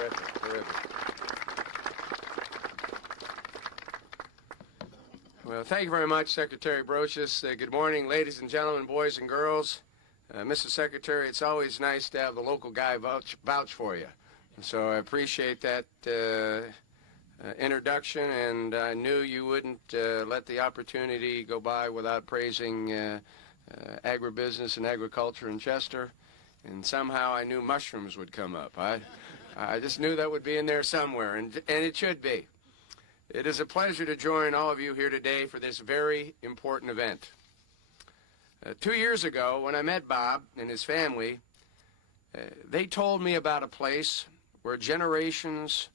Terrific, terrific. Well, thank you very much, Secretary Brocious. Good morning, ladies and gentlemen, boys and girls. Mr. Secretary, it's always nice to have the local guy vouch for you. So I appreciate that introduction, and I knew you wouldn't let the opportunity go by without praising agribusiness and agriculture in Chester. And somehow I knew mushrooms would come up. I just knew that would be in there somewhere, and it should be. It is a pleasure to join all of you here today for this very important event. 2 years ago, when I met Bob and his family, they told me about a place where generations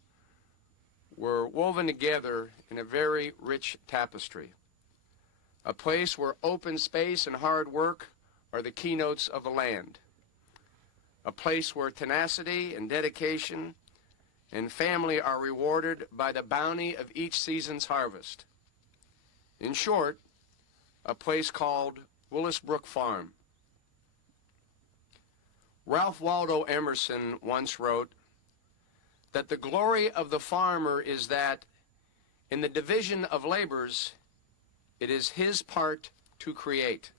were woven together in a very rich tapestry. A place where open space and hard work are the keynotes of the land. A place where tenacity and dedication and family are rewarded by the bounty of each season's harvest. In short, a place called Willis Brook Farm. Ralph Waldo Emerson once wrote that the glory of the farmer is that in the division of labors, it is his part to create.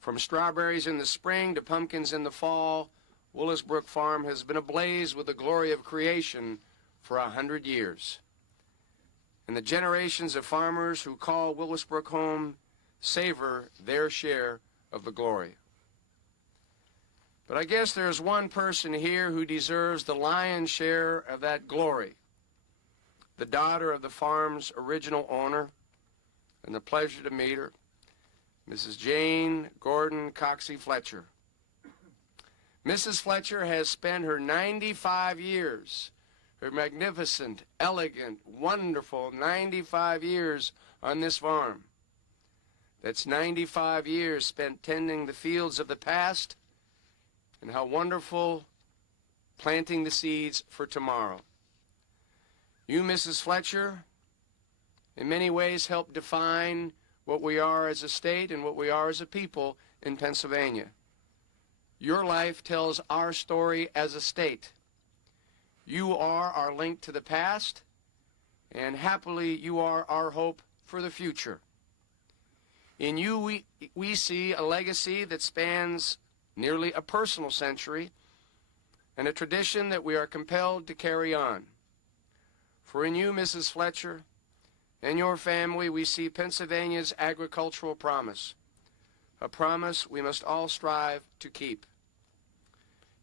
From strawberries in the spring to pumpkins in the fall, Willis Brook Farm has been ablaze with the glory of creation for 100 years. And the generations of farmers who call Willis Brook home savor their share of the glory. But I guess there's one person here who deserves the lion's share of that glory. The daughter of the farm's original owner, and the pleasure to meet her, Mrs. Jane Gordon Coxey Fletcher. Mrs. Fletcher has spent her 95 years, her magnificent, elegant, wonderful 95 years on this farm. That's 95 years spent tending the fields of the past, and how wonderful planting the seeds for tomorrow. You, Mrs. Fletcher, in many ways helped define what we are as a state and what we are as a people in Pennsylvania. Your life tells our story as a state. You are our link to the past, and happily you are our hope for the future. In you we see a legacy that spans nearly a personal century and a tradition that we are compelled to carry on. For in you, Mrs. Fletcher, and your family, we see Pennsylvania's agricultural promise, a promise we must all strive to keep.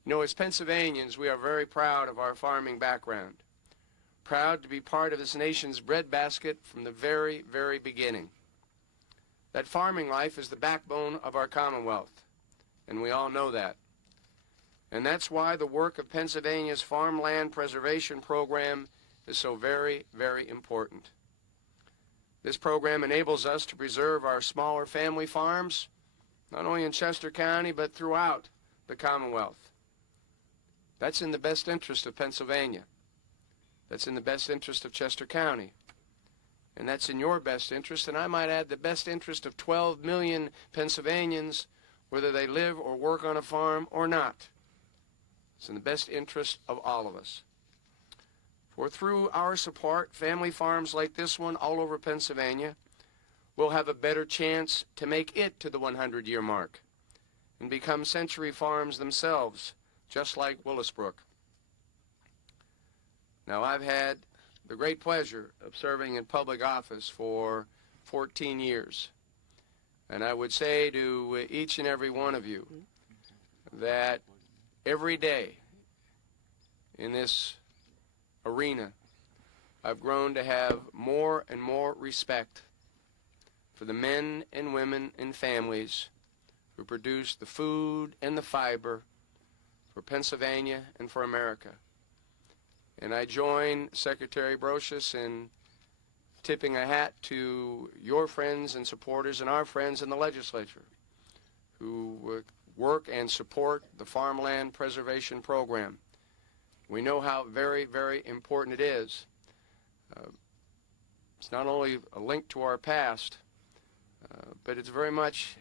You know, as Pennsylvanians, we are very proud of our farming background, proud to be part of this nation's breadbasket from the very, very beginning. That farming life is the backbone of our Commonwealth, and we all know that. And that's why the work of Pennsylvania's Farmland Preservation Program is so very, very important. This program enables us to preserve our smaller family farms, not only in Chester County, but throughout the Commonwealth. That's in the best interest of Pennsylvania. That's in the best interest of Chester County. And that's in your best interest, and I might add the best interest of 12 million Pennsylvanians, whether they live or work on a farm or not. It's in the best interest of all of us. For through our support, family farms like this one all over Pennsylvania will have a better chance to make it to the 100-year mark and become century farms themselves, just like Willis Brook. Now, I've had the great pleasure of serving in public office for 14 years. And I would say to each and every one of you that every day in this arena, I've grown to have more and more respect for the men and women and families who produce the food and the fiber for Pennsylvania and for America. And I join Secretary Brocious in tipping a hat to your friends and supporters and our friends in the legislature who work and support the Farmland Preservation Program. We know how very, very important it is. It's not only a link to our past, but it's very much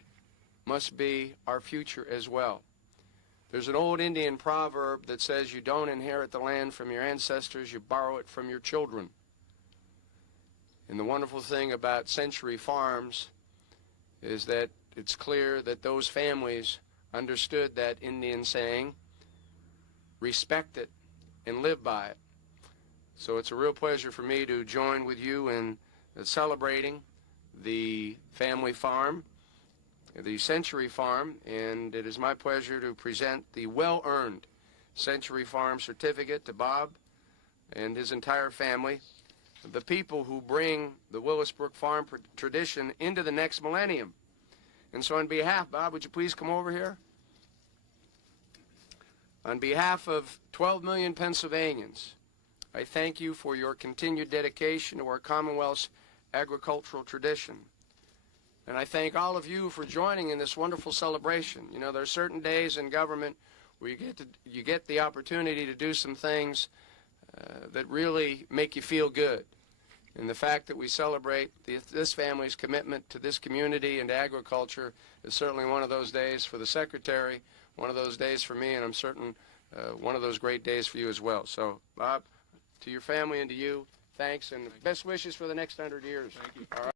must be our future as well. There's an old Indian proverb that says you don't inherit the land from your ancestors, you borrow it from your children. And the wonderful thing about Century Farms is that it's clear that those families understood that Indian saying, respect it, and live by it. So it's a real pleasure for me to join with you in celebrating the family farm, the Century Farm, and it is my pleasure to present the well-earned Century Farm certificate to Bob and his entire family, the people who bring the Willisbrook Farm tradition into the next millennium. And so on behalf, Bob, would you please come over here? On behalf of 12 million Pennsylvanians, I thank you for your continued dedication to our Commonwealth's agricultural tradition. And I thank all of you for joining in this wonderful celebration. You know, there are certain days in government where you get the opportunity to do some things that really make you feel good. And the fact that we celebrate this family's commitment to this community and to agriculture is certainly one of those days for the Secretary, one of those days for me, and I'm certain one of those great days for you as well. So, Bob, to your family and to you, thanks, and best wishes for the next 100 years. Thank you. All right.